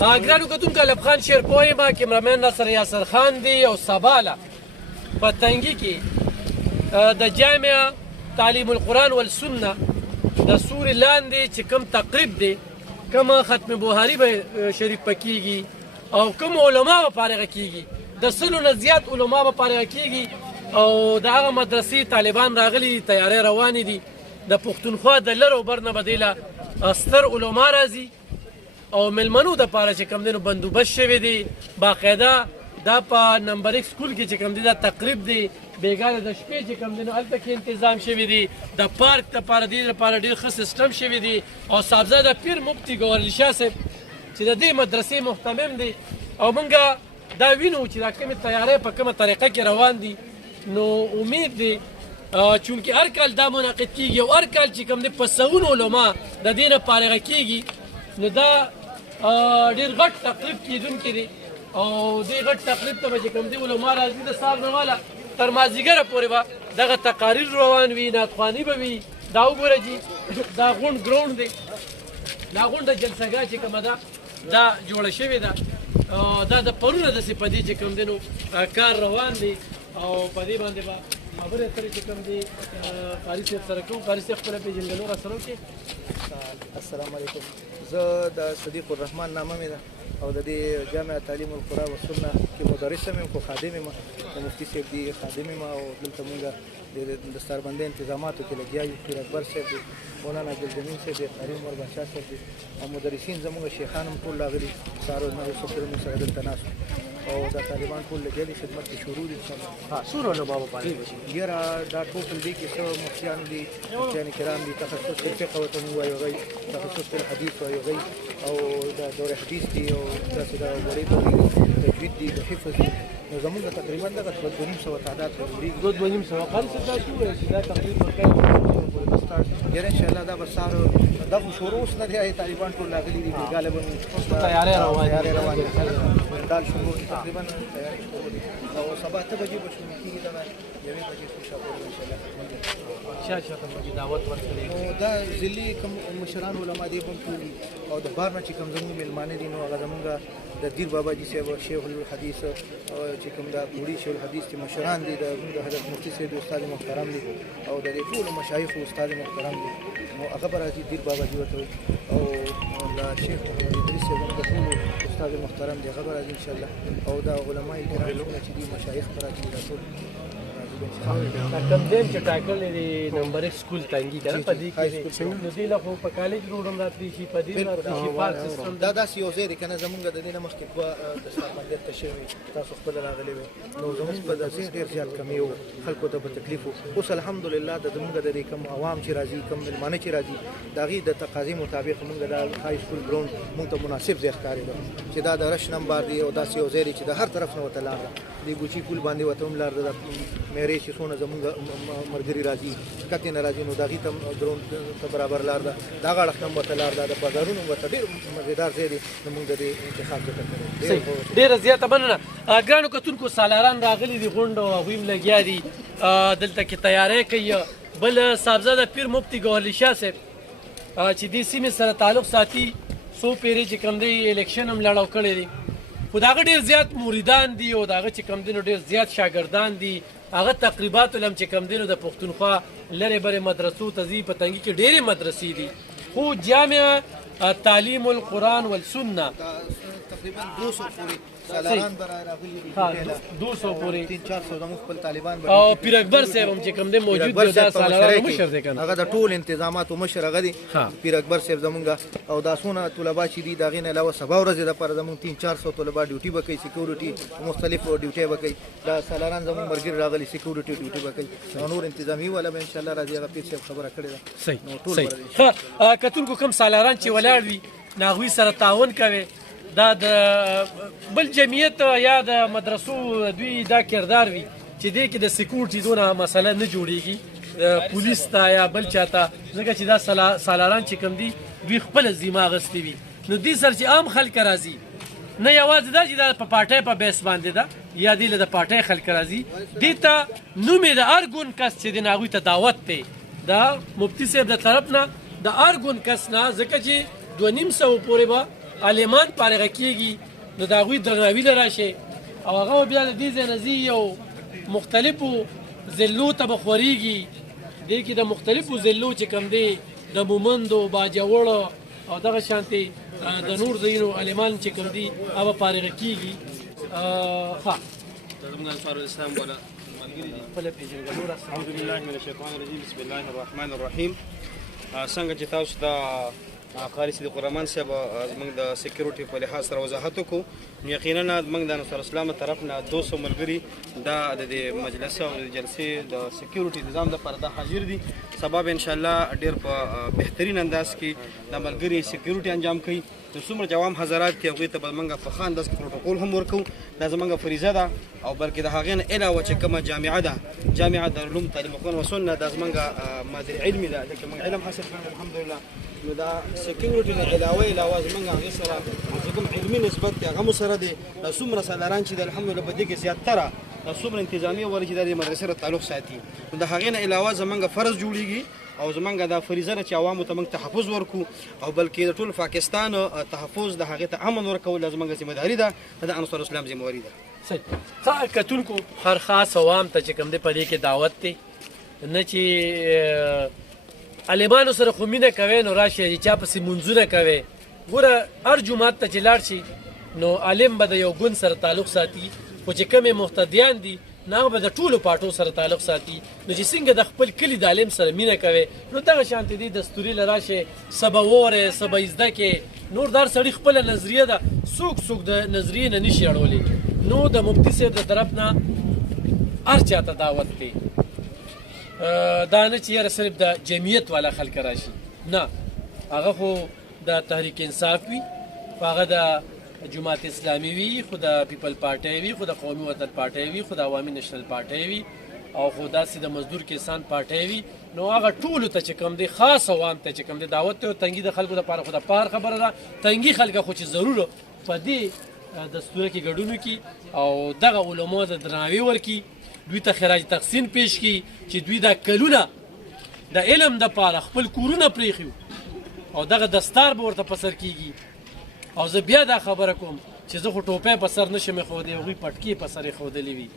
ګرانو کتونکو الف خان شعر پوه یم کیمرامین ناصر یاسر خان دی او سباله په تنګي کې د جامع تعلیم القرآن والسنه د سوري لاندې چې کوم تقریب دی کوم ختم بوهاري به شریف پکېږي او کوم علما به فارغه کېږي د سلو نه زیات علما به فارغه کېږي او د هغه مدرسې طالبان راغلي تیاری روانې دي د پښتونخوا د لر او بر نه به دیله ستر علما راځي او ملمنو د پاره چې کوم دینو بندوبست شوی دی باقاعده دا په نمبر 1 سکول کې چې کوم دی دا تقریب دی بیګاله د شپې چې کوم دینو هلته کې تنظیم شوی دی د پارک لپاره دې لپاره ډېر ښه سیستم شوی دی او صاحبزاده پیر مفتي ګورل شاه صاحب چې د دې مدرسې محتمم دی او موږ دا وینو چې دا کومې تیاری په کومه طریقه کې روان دي نو امید دی چونکې هر کال دا منعقد کېږي او هر کال چې کوم دی په سوونو علما د دې نه فارغه کېږي نو دا ډېر غټ تقریب کېدونکی دی او دې غټ تقریب ته به چې کوم دی علما راځي د سهار نه واله تر مازدیګره پورې به دغه تقاریر روان وي نعتخواني به وي دا وګوره جي دا غونډ ګراونډ دی دا غونډه جلسهګاه چې کومه ده دا جوړه شوې ده دا د پرونه داسې په دې چې کوم دی نو کار روان دی او په دې باندې به خبرې اترې چې کوم دی قاري صاحب سره کوم قاري صاحب خپله پېژندګلو را سره وکړي. السلام علیکم. زه د صدیق الرحمن نامه مې ده او د دې جامع تعلیم القرآن والسنه کې مدرس یم خو خادم یم د مفتي صاحب دی خادم یم او دلته مونږ د دستاربندۍ انتظاماتو کې لګیا یو. پیر اکبر صاحب دی، مولانا عبدالجمیل صاحب دی، قاری عمر بادشاه صاحب دی او مدرسین زموږ شیخان هم ټول راغلي سهار نه اوسه پورې موږ سره دلته ناست او دا طالبان ټول لګیا دي خدمت کې شروع دي انشاءالله. څو علما به فارغ شي؟ یاره دا ټوټل دی کې څو مفتیان دي مفتیان کرام دي تخصص په فقه ورته موږ وایو هغوی تخصص په حدیث وایو هغوی او دا دور حدیث دي او داسې دا وړې دورې تجوید دي د حفظ دي نو زمونږ تقریبا دغه 2.5 تعداد دی. 2.5 قال څه دا شو چې دا تقریبا ورکړي یاره انشاءالله دا به سهار دا خو شروع اوس نه دی طالبان ټول راغلي دي غالبا تیاری روان دي دا شروع تقریبا تیاری شروع دي او سبا 8 بجې به شروع کېږي دا 1 بجې انشاءالله چا ته به دعوت ورکړي نو دا ځلې کوم مشران علما دي هم ټول او د بار نه چې کوم زموږ مېلمانه دي نو هغه زموږ د دیر بابا جي صاحب شیخ الحدیث او چې کوم دا بوړي شیخ الحدیث چې مشران دي د حضرت مفتي صاحب استاد محترم دي او د ټول مشایخ او استاد محترم دي نو هغه به راځي دیر بابا جي ورته او دا شیخ ادریس صاحب د ټول استاد محترم دي هغه به راځي انشاءالله او دا علماء کرام چې دي مشایخ به راځي دا ټول کوم دین چې ټاکل دی نمبر 1 سکول تنګي کنه په دې کې نو دی له په کالج روډم راتلی شي په دې راتلی شي پارک سیستم دا داسې یو ځای دی کنه زمونږ د دې نه مخکې دوه دستاربندۍ ته شوي تاسو خپل راغلي وئ نو زموږ په داسې ډېر زیات کمی و خلکو ته به تکلیف و اوس الحمدلله د زمونږ د دې کوم عوام چې راځي کوم مېلمانه چې راځي د هغې د تقاضې مطابق مونږ د های سکول ګراونډ مونږ ته مناسب ځای ښکارېده چې دا د رش نمبر دی او داسې یو ځای دی چې د هر طرف نه ورته لار ده د ګوچي پول باندې ورته هم لار ده د میرې چې څونه زمونږ مرګري راځي کتې نه راځي نو د هغې ته ګراونډ ته برابر لار ده د هغه اړخ نه هم ورته لار ده د بازارونو هم ورته ډېر مزېدار ځای دی نو مونږ د دې انتخاب ځکه کړی. ډېره زیاته مننه. ګرانو کتونکو سالاران راغلي دي غونډه او هغوی هم لګیا دي دلته کې تیاری کوي. بل صاحبزاده پیر مفتي ګوهرلي شاه صاحب چې دې سیمې سره تعلق ساتي څو پیرې چې کوم دی الیکشن هم لړاو کړی دی خو د هغه ډېر زیات مریدان دي او د هغه چې کوم دی نو ډېر زیات شاګردان دي هغه تقریباتو هم چې کوم دی نو د پښتونخوا لرې برې مدرسو ته ځي په تنګي کې ډېرې مدرسې دي خو جامع تعلیم القرآن والسنه تقریبا 200 پورې سالاران به راغلي دي 200 پورې 300-400 زموږ خپل طالبان به او پیر اکبر صاحب هم چې کوم دی موجود دی دا سالاران مشر دی کنه هغه د ټول انتظاماتو مشر هغه دی پیر اکبر صاحب زمونږ او دا څونه طلبا چې دي د هغې نه علاوه سبا ورځې دپاره زمونږ 300-400 طلبا ډیوټي به کوي سیکورټي مختلفو ډیوټۍ به کوي دا سالاران زمونږ ملګري راغلي سیکورټي ډیوټي به کوي او نور انتظامي والا به انشاءالله راځي هغه پیر صاحب خبره کړې ده. صحیح ښه کتونکو کوم سالاران چې ولاړ وي د هغوی سره تعاون کوي دا د بل جمعیت یا د مدرسو دوی دا کردار وي چې دې کې د سیکورټي دونه مسله نه جوړیږي پولیس ته یا بل چا ته ځکه چې دا سالاران چې کوم دي دوی خپله ذمه اخیستې وي نو دې سره چې عام خلک راځي نه یوازې دا چې دا په پارټۍ په بیس باندې ده یا دې له د پارټۍ خلک راځي دې ته نوم یې د هر ګوند کس چې دی هغوی ته دعوت دی د مفتي صاحب د طرف نه د هر ګوند کس نه ځکه چې 2.5 پورې به عالمان فارغه کېږي نو د هغوی درناوي له راشي او هغه بیا له دې ځای نه ځي یو مختلفو ضلعو ته به خورېږي دې کې د مختلفو ضلعو چې کوم دی د مومندو باجوړو او دغه شانتې د نور ځایونو عالمان چې کوم دي هغه فارغه کېږي ښه الحمد لله من الشیطان الرجیم بسم الله الرحمن الرحیم څنګه چې تاسو د قاري صدیق الرحمن صاحب زموږ د سکیورټي په لحاظ سره وضاحت وکړو نو یقینا زموږ د نصر اسلام طرف نه 200 ملګري دا د مجلس او د جلسې د سکیورټي نظام لپاره دا حاضر دي سبب ان شاء الله ډېر په بهترین انداز کې د ملګري سکیورټي انجام کوي نو څومره جوام حضرات دي هغوی ته به موږ په ښه انداز کې پروټوکول هم ورکوو دا زموږ فریضه ده او بلکې د هغې نه علاوه چې کومه جامعه ده جامعه دارالعلوم تعلیم قرآن و سنت دا زموږ مادر علمي ده ځکه موږ علم حاصل کړی الحمدلله نو دا سکیورټي نه علاوه زموږ هغې سره چې کوم علمي نسبت دی هغه مو سره دی دا څومره سالاران چې د الحمدلله په دې کې زیاتره دا څومره انتظامیه ولې چې دا د مدرسې سره تعلق ساتي نو د هغې نه علاوه زموږ فرض جوړېږي او زمونږ دا فریضه ده چې عوامو ته موږ تحفظ ورکړو او بلکې د ټول پاکستان تحفظ د هغې ته امن ورکول دا زموږ ذمهداري ده د انصار اسلام ذمهواري ده صحیح ښه کتونکو هر خاص عوام ته چې کوم دی په دې کې دعوت دی نه چې عالمانو سره خو مینه کوئ نو راشئ چې چا پسې منځونه کوئ ګوره هر جومات ته چې لاړ شي نو عالم به د یو ګوند سره تعلق ساتي خو چې کومې محتدیان دي نه به د ټولو پاټو سره تعلق ساتي نو چې څنګه د خپل کلي د عالم سره مینه کوي نو دغه شانتې دي دستوري له راشئ څه به وورئ څه به زده کړې نور دا هر سړي خپله نظریه ده څوک د نظریې نه نشي اړولی نو د مفتي صاحب د طرف نه هر چا ته دعوت دی دا نه چې یاره صرف د جمعیت والا خلک راشي نه هغه خو د تحریک انصاف وي خو هغه د جماعت اسلامی وي خو د پیپل پارټۍ وي خو د قومي وطن پارټۍ وي خو د عوامي نشنل پارټۍ وي او خو داسې د مزدور کسان پارټۍ وي نو هغه ټولو ته چې کوم دی خاص عوام ته چې کوم دی دعوت دی تنګي د خلکو دپاره خو د پار خبره ده تنګي خلکه خو چې ضرور په دې دستوره کې ګډون وکړي او دغه علماو ته درناوي ورکړي دوی ته خراج تحسین پیش کړي چې دوی دا کلونه د علم دپاره خپل کورونه پرېښي او دغه دستار به ورته په سر کېږي او زه بیا دا خبره کوم چې زه خو ټوپۍ په سر نشم ایښودی هغوی پټکې په سر ایښودلې وي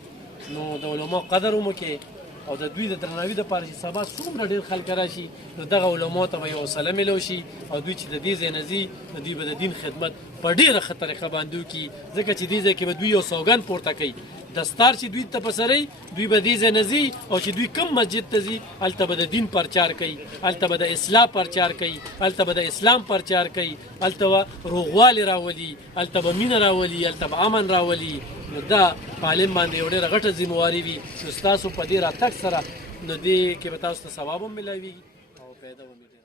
نو د علماو قدر هم وکړئ او د دوی د درناوي دپاره چې سبا څومره ډېر خلک راشي نو دغه علماو ته به یو حوصله میلو شي او دوی چې د دې ځای نه ځي نو دوی به د دین خدمت په ډېره ښه طریقه باندې وکړي ځکه چې دې ځای کې به دوی یو سوګند پورته کوي دستار چې دوی ته په سرۍ دوی به دې ځای نه ځي او چې دوی کوم مسجد ته ځي هلته به د دین پرچار کوي هلته به د اصلاح پرچار کوي هلته به د اسلام پرچار کوي هلته به روغوالی راولي هلته به مینه راولي هلته به امن راولي نو دا په عالم باندې یو ډېره غټه ذمهواري وي چې ستاسو په دې راتګ سره نو دې کې به تاسو ته ثواب هم میلاویږي او پیدا به